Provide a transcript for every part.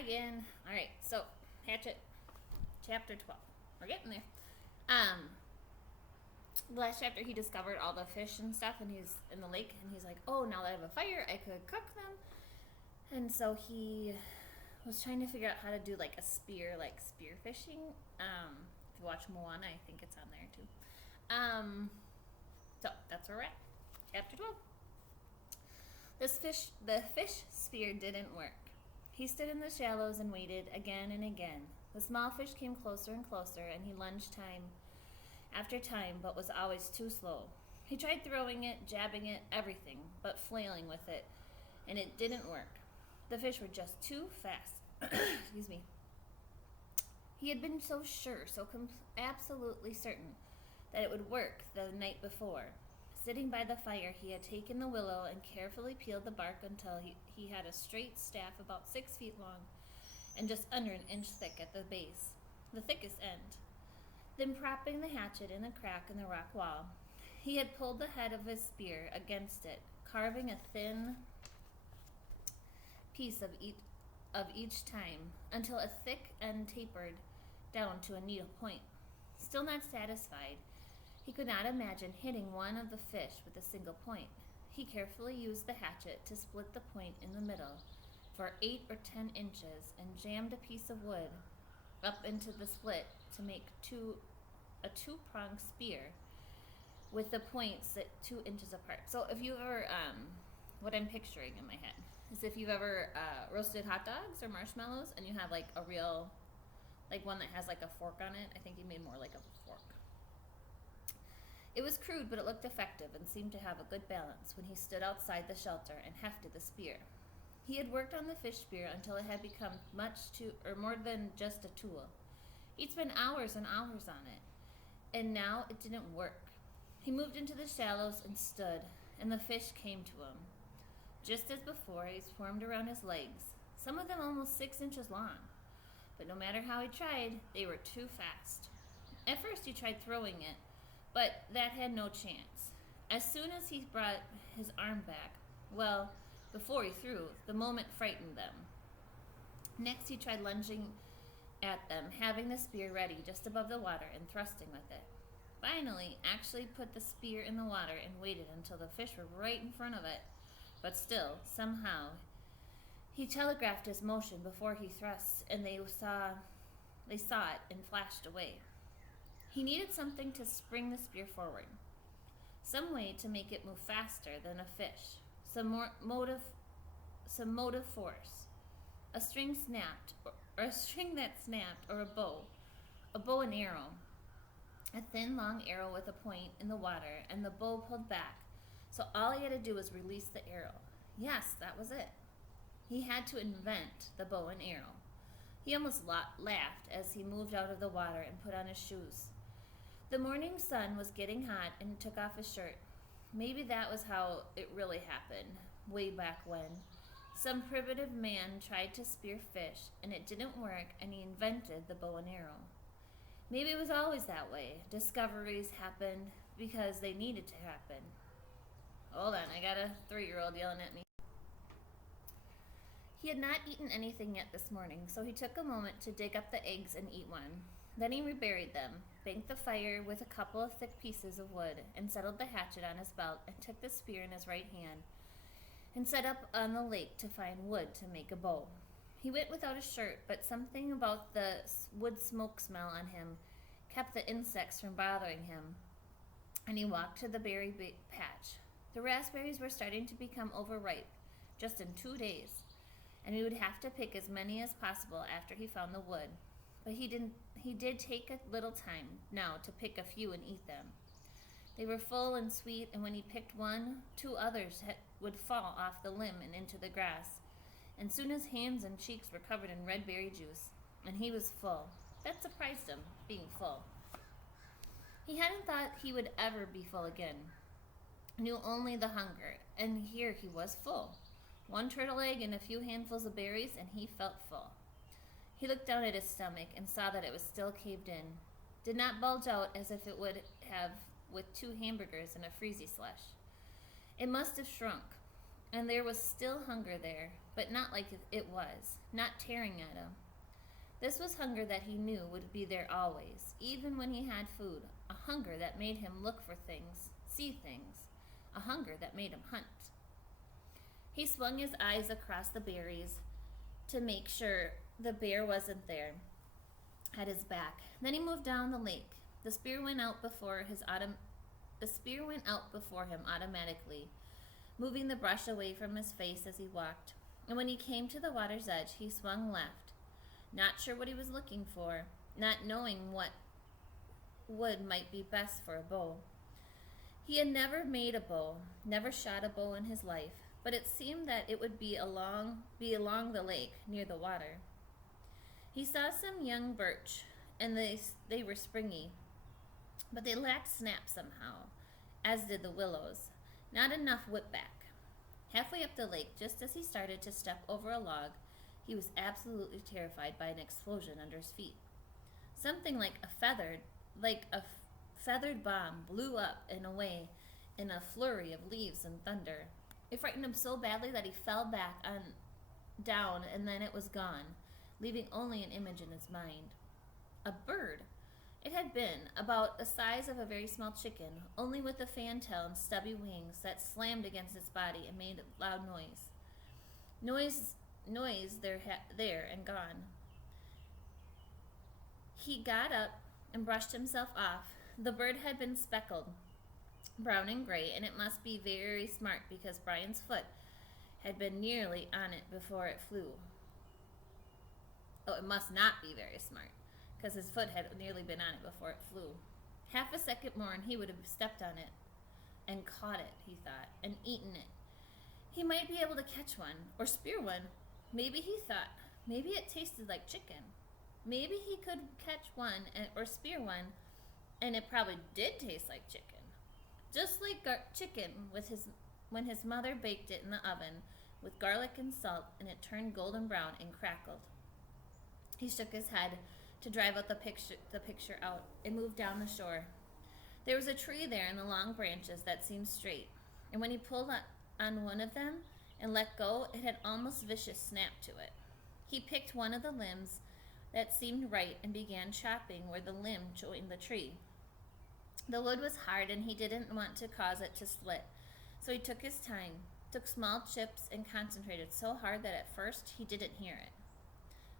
again. All right, so Hatchet, chapter 12. We're getting there. The last chapter he discovered all the fish and stuff, and he's in the lake, and he's like, "Oh, now that I have a fire, I could cook them." And so he was trying to figure out how to do like a spear, like spear fishing. If you watch Moana, I think it's on there too. So that's where we're at. Chapter 12. The fish spear didn't work. He stood in the shallows and waited again and again. The small fish came closer and closer, and he lunged time after time, but was always too slow. He tried throwing it, jabbing it, everything, but flailing with it, and it didn't work. The fish were just too fast. Excuse me. He had been so sure, absolutely certain, that it would work the night before. Sitting by the fire, he had taken the willow and carefully peeled the bark until he had a straight staff about 6 feet long and just under an inch thick at the base, the thickest end. Then propping the hatchet in a crack in the rock wall, he had pulled the head of his spear against it, carving a thin piece of each time until a thick end tapered down to a needle point. Still not satisfied, he could not imagine hitting one of the fish with a single point. He carefully used the hatchet to split the point in the middle for 8 or 10 inches and jammed a piece of wood up into the split to make a two-pronged spear with the points at 2 inches apart. So if you ever, what I'm picturing in my head is if you've ever roasted hot dogs or marshmallows and you have like a real, like one that has like a fork on it. I think he made more like a fork. It was crude, but it looked effective and seemed to have a good balance when he stood outside the shelter and hefted the spear. He had worked on the fish spear until it had become more than just a tool. He'd spent hours and hours on it, and now it didn't work. He moved into the shallows and stood, and the fish came to him. Just as before, he swarmed around his legs, some of them almost 6 inches long. But no matter how he tried, they were too fast. At first he tried throwing it, but that had no chance. As soon as he brought his arm back, before he threw, the moment frightened them. Next he tried lunging at them, having the spear ready just above the water and thrusting with it. Finally, actually put the spear in the water and waited until the fish were right in front of it. But still, somehow, he telegraphed his motion before he thrust, and they saw it and flashed away. He needed something to spring the spear forward, some way to make it move faster than a fish, some motive force. A string that snapped, or a bow and arrow. A thin, long arrow with a point in the water, and the bow pulled back, so all he had to do was release the arrow. Yes, that was it. He had to invent the bow and arrow. He almost laughed as he moved out of the water and put on his shoes. The morning sun was getting hot, and he took off his shirt. Maybe that was how it really happened, way back when. Some primitive man tried to spear fish, and it didn't work, and he invented the bow and arrow. Maybe it was always that way. Discoveries happened because they needed to happen. Hold on, I got a 3-year-old yelling at me. He had not eaten anything yet this morning, so he took a moment to dig up the eggs and eat one. Then he reburied them, banked the fire with a couple of thick pieces of wood, and settled the hatchet on his belt and took the spear in his right hand and set up on the lake to find wood to make a bow. He went without a shirt, but something about the wood smoke smell on him kept the insects from bothering him, and he walked to the berry patch. The raspberries were starting to become overripe just in 2 days, and he would have to pick as many as possible after he found the wood. But he did take a little time now to pick a few and eat them. They were full and sweet, and when he picked one, 2 others would fall off the limb and into the grass. And soon his hands and cheeks were covered in red berry juice, and he was full. That surprised him, being full. He hadn't thought he would ever be full again. Knew only the hunger, and here he was full. 1 turtle egg and a few handfuls of berries, and he felt full. He looked down at his stomach and saw that it was still caved in. Did not bulge out as if it would have with 2 hamburgers and a freezy slush. It must have shrunk. and there was still hunger there, but not like it was, not tearing at him. This was hunger that he knew would be there always, even when he had food, a hunger that made him look for things, see things, a hunger that made him hunt. He swung his eyes across the berries to make sure the bear wasn't there at his back. Then he moved down the lake. The spear went out before him automatically, moving the brush away from his face as he walked. And when he came to the water's edge, he swung left, not sure what he was looking for, not knowing what wood might be best for a bow. He had never made a bow, never shot a bow in his life, but it seemed that it would be along the lake near the water. He saw some young birch, and they were springy, but they lacked snap somehow, as did the willows. Not enough whipback. Halfway up the lake, just as he started to step over a log, he was absolutely terrified by an explosion under his feet. Something like a feathered bomb blew up and away in a flurry of leaves and thunder. It frightened him so badly that he fell back down, and then it was gone, leaving only an image in his mind. A bird. It had been about the size of a very small chicken, only with a fantail and stubby wings that slammed against its body and made a loud noise. Noise there and gone. He got up and brushed himself off. The bird had been speckled, brown and gray, and it must be very smart because Brian's foot had been nearly on it before it flew. Oh, it must not be very smart, because his foot had nearly been on it before it flew. Half a second more and he would have stepped on it and caught it, he thought, and eaten it. He might be able to catch one, or spear one. Maybe he thought, maybe it tasted like chicken. Maybe he could catch one or spear one, and it probably did taste like chicken. Just like chicken when his mother baked it in the oven with garlic and salt, and it turned golden brown and crackled. He shook his head to drive out the picture out and moved down the shore. There was a tree there in the long branches that seemed straight, and when he pulled on one of them and let go, it had almost vicious snap to it. He picked one of the limbs that seemed right and began chopping where the limb joined the tree. The wood was hard and he didn't want to cause it to split, so he took his time, took small chips and concentrated so hard that at first he didn't hear it.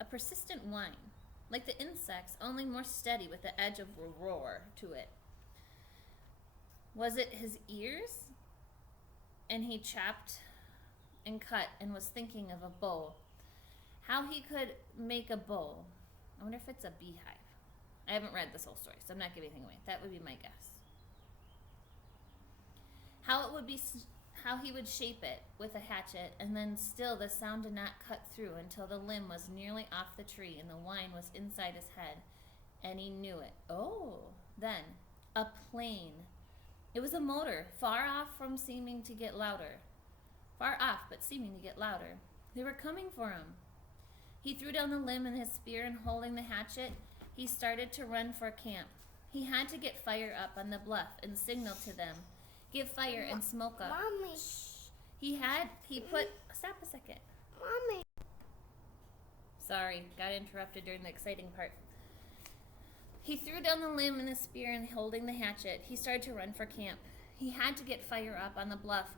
A persistent whine, like the insects, only more steady with the edge of a roar to it. Was it his ears? And he chopped and cut and was thinking of a bow. How he could make a bow. I wonder if it's a beehive. I haven't read this whole story, so I'm not giving anything away. That would be my guess. How he would shape it with a hatchet, and then still the sound did not cut through until the limb was nearly off the tree and the whine was inside his head, and he knew it. Oh, then a plane. It was a motor, far off, but seeming to get louder. They were coming for him. He threw down the limb and his spear, and holding the hatchet, he started to run for camp. He had to get fire up on the bluff and signal to them. Give fire and smoke up. Mommy. Stop a second. Mommy. Sorry, got interrupted during the exciting part. He threw down the limb and the spear, and holding the hatchet, he started to run for camp. He had to get fire up on the bluff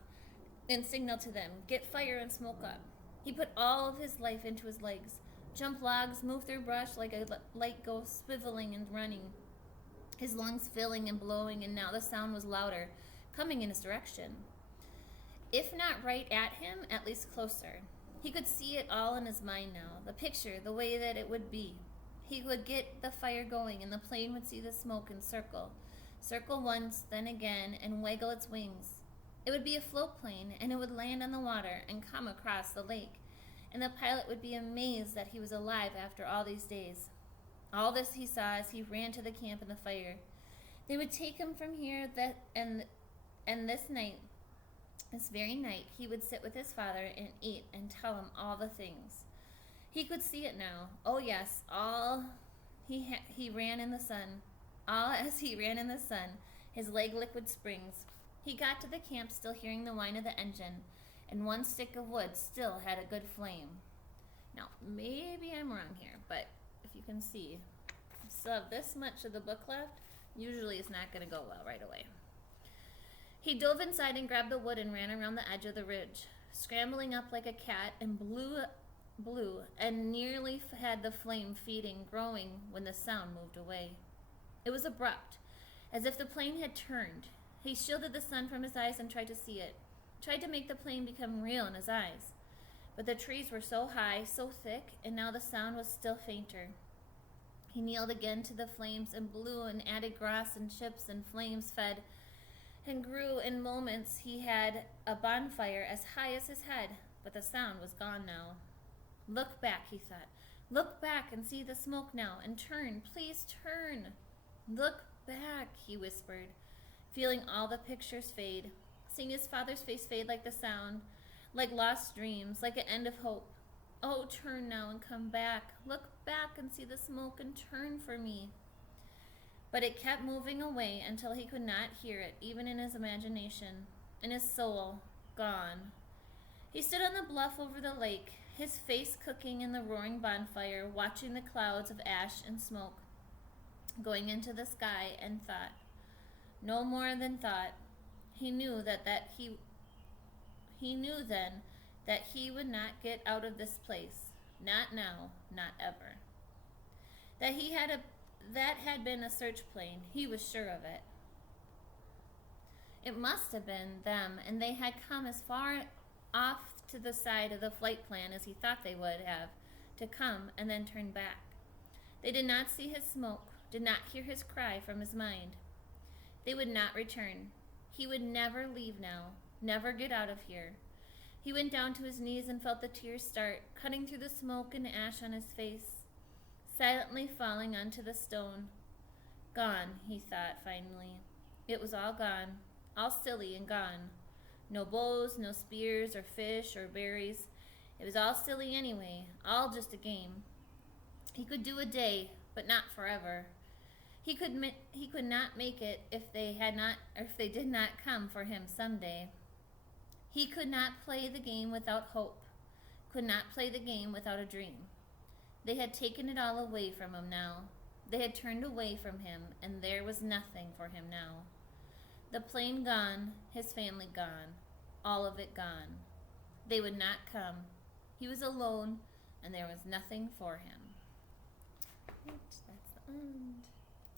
and signal to them. Get fire and smoke up. He put all of his life into his legs. Jump logs, move through brush like a light ghost, swiveling and running. His lungs filling and blowing, and now the sound was louder, coming in his direction. If not right at him, at least closer. He could see it all in his mind now, the picture, the way that it would be. He would get the fire going, and the plane would see the smoke and circle. Circle once, then again, and waggle its wings. It would be a float plane, and it would land on the water and come across the lake. And the pilot would be amazed that he was alive after all these days. All this he saw as he ran to the camp and the fire. They would take him from here, and this very night, he would sit with his father and eat and tell him all the things. He could see it now. Oh yes, he ran in the sun. All as he ran in the sun, his leg liquid springs. He got to the camp still hearing the whine of the engine, and one stick of wood still had a good flame. Now, maybe I'm wrong here, but if you can see, I still have this much of the book left. Usually it's not going to go well right away. He dove inside and grabbed the wood and ran around the edge of the ridge, scrambling up like a cat, and blew and nearly had the flame feeding, growing when the sound moved away. It was abrupt, as if the plane had turned. He shielded the sun from his eyes and tried to see it, tried to make the plane become real in his eyes. But the trees were so high, so thick, and now the sound was still fainter. He kneeled again to the flames and blew and added grass and chips, and flames fed and grew. In moments he had a bonfire as high as his head, but the sound was gone now. Look back, he thought. Look back and see the smoke now, and turn, please turn. Look back, he whispered, feeling all the pictures fade, seeing his father's face fade like the sound, like lost dreams, like an end of hope. Oh, turn now and come back. Look back and see the smoke and turn for me. But it kept moving away until he could not hear it, even in his imagination, in his soul, gone. He stood on the bluff over the lake, his face cooking in the roaring bonfire, watching the clouds of ash and smoke going into the sky, and thought. No more than thought. He knew then that he would not get out of this place. Not now, not ever. That had been a search plane. He was sure of it. It must have been them, and they had come as far off to the side of the flight plan as he thought they would have to come, and then turn back. They did not see his smoke, did not hear his cry from his mind. They would not return. He would never leave now, never get out of here. He went down to his knees and felt the tears start, cutting through the smoke and ash on his face, silently falling onto the stone. Gone, he thought finally. It was all gone, all silly and gone. No bows, no spears or fish or berries. It was all silly anyway, all just a game. He could do a day, but not forever. He could not make it if they did not come for him someday. He could not play the game without hope, could not play the game without a dream. They had taken it all away from him now. They had turned away from him, and there was nothing for him now. The plane gone, his family gone, all of it gone. They would not come. He was alone, and there was nothing for him. That's the end.